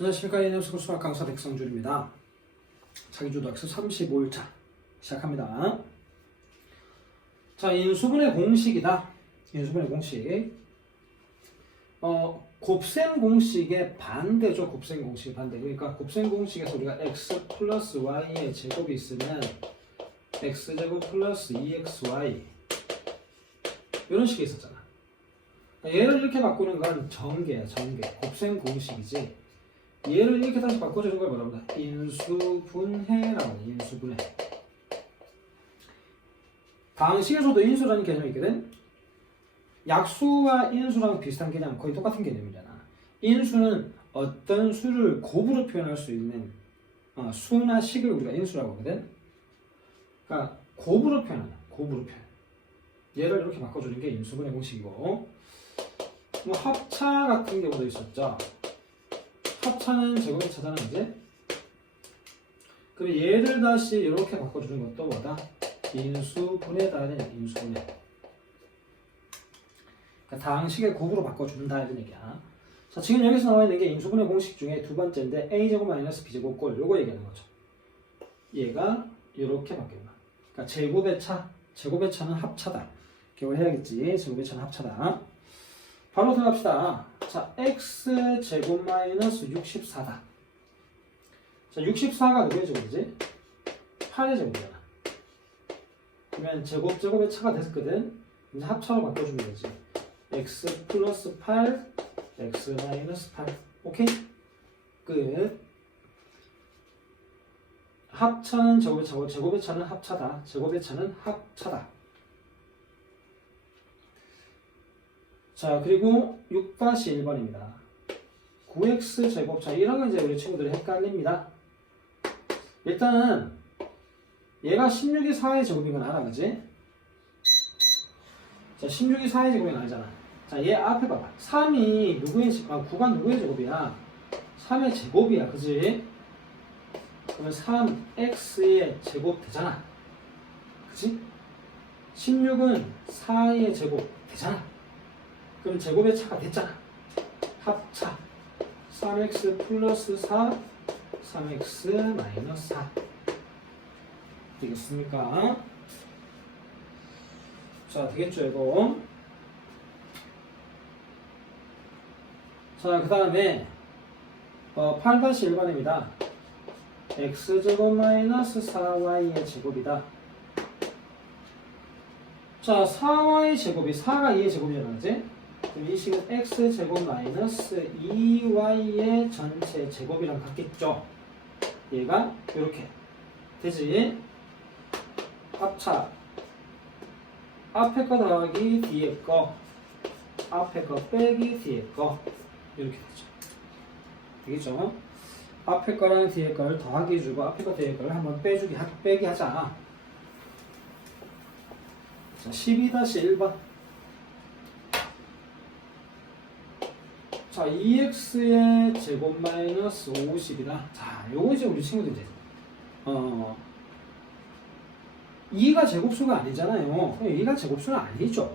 안녕하십니까 이념스쿨 수학 강사 백성준입니다. 자기주도 학습 35일차 시작합니다. 자, 인수분해 공식이다. 인수분해 공식. 어, 곱셈 공식의 반대죠. 곱셈 공식의 반대. 그러니까 곱셈 공식에서 우리가 x 플러스 y의 제곱이 있으면 x 제곱 플러스 2xy 이런 식이 있었잖아. 그러니까 얘를 이렇게 바꾸는 건 전개야, 전개. 곱셈 공식이지. 얘를 이렇게 다시 바꿔주는 걸 한다? 인수분해라고 해. 인수분해. 방식에서도 인수라는 개념이 있거든. 약수와 인수랑 비슷한 개념, 거의 똑같은 개념이잖아. 인수는 어떤 수를 곱으로 표현할 수 있는 어, 수나 식을 우리가 인수라고 하거든. 그러니까 곱으로 표현하는, 곱으로 표현. 얘를 이렇게 바꿔주는 게 인수분해 공식이고, 뭐 합차 같은 경우도 있었죠. 합차는 제곱의 차잖아, 이제. 그럼 얘를 다시 이렇게 바꿔주는 것도 뭐다? 인수분해다, 이런 얘기야, 인수분해. 그러니까 다항식의 곱으로 바꿔준다, 이런 얘기야. 자, 지금 여기서 나와 있는 게 인수분해 공식 중에 두 번째인데, a제곱 마이너스 b제곱 꼴, 요거 얘기하는 거죠. 얘가 이렇게 바뀌었나. 그러니까 제곱의 차, 제곱의 차는 합차다. 기억을 해야겠지. 제곱의 차는 합차다. 바로 들어갑시다. 자, x 제곱 마이너스 64다. 자, 64가 누구의 제곱이지? 8의 제곱이잖아. 그러면 제곱 제곱의 차가 됐거든. 이제 합차로 바꿔주면 되지. x 플러스 8, x 마이너스 8. 오케이? 끝. 합차는 제곱의 차고 제곱의 차는 합차다. 제곱의 차는 합차다. 자, 그리고 6-1번입니다. 9x 제곱. 자, 이런 거 이제 우리 친구들이 헷갈립니다. 일단은 얘가 16이 4의 제곱인 건 알아, 그지? 자, 16이 4의 제곱이 아니잖아. 자, 얘 앞에 봐봐. 3이 누구의, 제- 아, 9가 누구의 제곱이야? 3의 제곱이야, 그지? 그러면 3x의 제곱 되잖아. 그지? 16은 4의 제곱 되잖아. 그럼 제곱의 차가 됐잖아. 합차. 3x 플러스 4, 3x 마이너스 4. 되겠습니까? 자, 되겠죠, 이거? 자, 그 다음에, 어, 8-1번입니다. x제곱 마이너스 4y의 제곱이다. 자, 4y 제곱이 4가 2의 제곱이잖아, 그지? 이 식은 x 제곱 마이너스 2y의 전체 제곱이랑 같겠죠? 얘가 이렇게 되지? 합차 앞에 거 더하기 뒤에 거 앞에 거 빼기 뒤에 거 이렇게 되죠. 되겠죠? 앞에 거랑 뒤에 거를 더하기 해주고 앞에 거 뒤에 거를 한번 빼주기 하- 빼기 하자. 자, 12-1번. 자, 2x의 제곱 마이너스 50이다. 자, 요거 이제 우리 친구들 이제, 어, 2가 제곱수가 아니잖아요. 2가 제곱수는 아니죠.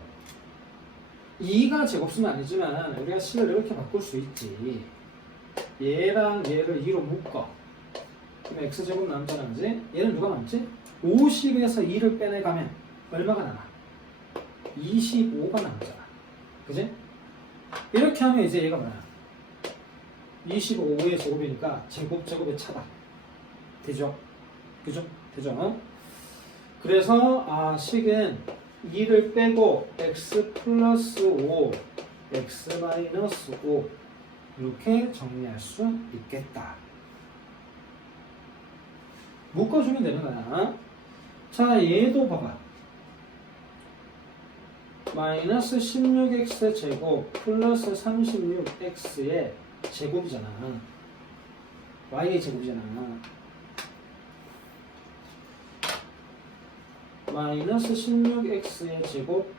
2가 제곱수는 아니지만, 우리가 식을 이렇게 바꿀 수 있지. 얘랑 얘를 2로 묶어. 그럼 x제곱 그지? 얘는 누가 남지? 50에서 2를 빼내가면 얼마가 남아? 25가 남잖아. 그지? 이렇게 하면 이제 얘가 뭐야? 25의 제곱이니까 제곱 제곱의 차다. 되죠? 그죠? 되죠? 그래서 아 식은 2를 빼고 x 플러스 5, x 마이너스 5 이렇게 정리할 수 있겠다. 묶어주면 되는 거야. 자, 얘도 봐봐. 마이너스 16x 제곱 플러스 36x의 제곱이잖아. y의 제곱이잖아. 마이너스 16x의 제곱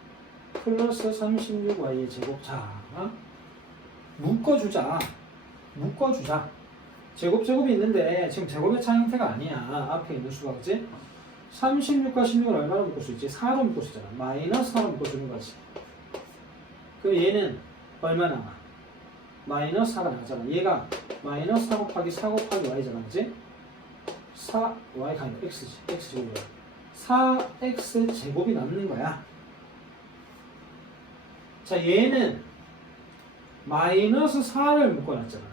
플러스 36y의 제곱. 자, 묶어주자. 묶어주자. 제곱 제곱이 있는데 지금 제곱의 차 형태가 아니야. 앞에 있는 수가 그지? 36과 16을 얼마로 묶을 수 있지? 4로 묶을 수 있잖아. 마이너스 4로 묶어주는 거지. 그럼 얘는 얼마 남아? 마이너스 4가 나가잖아. 얘가 마이너스 4 곱하기 4 곱하기 y잖아. 그지? 4, y가 아니라 x지. x제곱이야. 4x 제곱이 남는 거야. 자, 얘는 마이너스 4를 묶어놨잖아.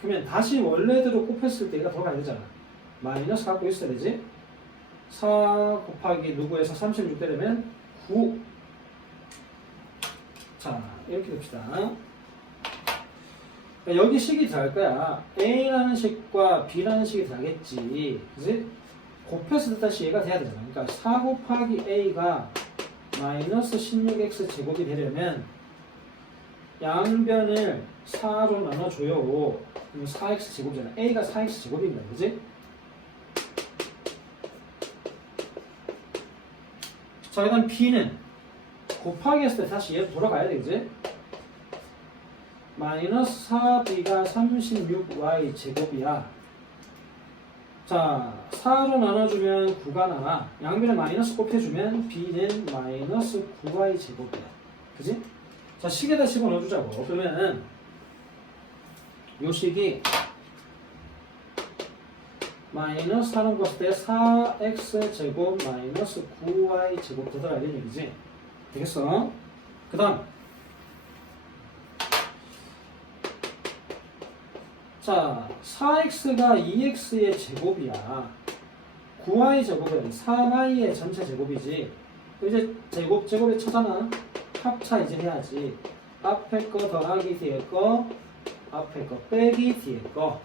그러면 다시 원래대로 곱했을 때 얘가 들어가야 되잖아. 마이너스 갖고 있어야 되지? 4 곱하기 누구에서 36 되려면 9. 자, 이렇게 됩시다. 그러니까 여기 식이 들어갈 거야. A라는 식과 B라는 식이 들어가겠지. 그지? 때 다시 얘가 돼야 되잖아. 그러니까 4 곱하기 A가 마이너스 16X 제곱이 되려면 양변을 4로 나눠줘요. 그럼 4X 제곱이잖아. A가 4X 제곱인가, 그지? 자, 일단 B는 곱하기 했을 때 다시 얘로 돌아가야 돼, 그지? 마이너스 4B가 36Y 제곱이야. 자, 4로 나눠주면 9가 나와. 양변에 마이너스 곱해주면 B는 마이너스 9Y 제곱이야. 그지? 자, 식에다 집어넣어주자고. 그러면은, 요 식이 마이너스 4는 봤을 때 4x 제곱 마이너스 9y 제곱 이런 얘기지. 되겠어? 그 다음. 자 4x가 2x의 제곱이야. 9y 제곱은 3y의 전체 제곱이지. 이제 제곱 제곱의 차잖아. 합차 이제 해야지. 앞에 거 더하기 뒤에 거 앞에 거 빼기 뒤에 거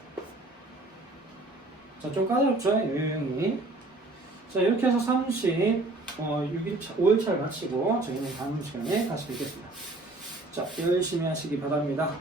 자, 좀 까다롭죠? 요용이. 자, 이렇게 해서 30, 어, 6일, 5일차를 마치고 저희는 다음 시간에 다시 뵙겠습니다. 자, 열심히 하시기 바랍니다.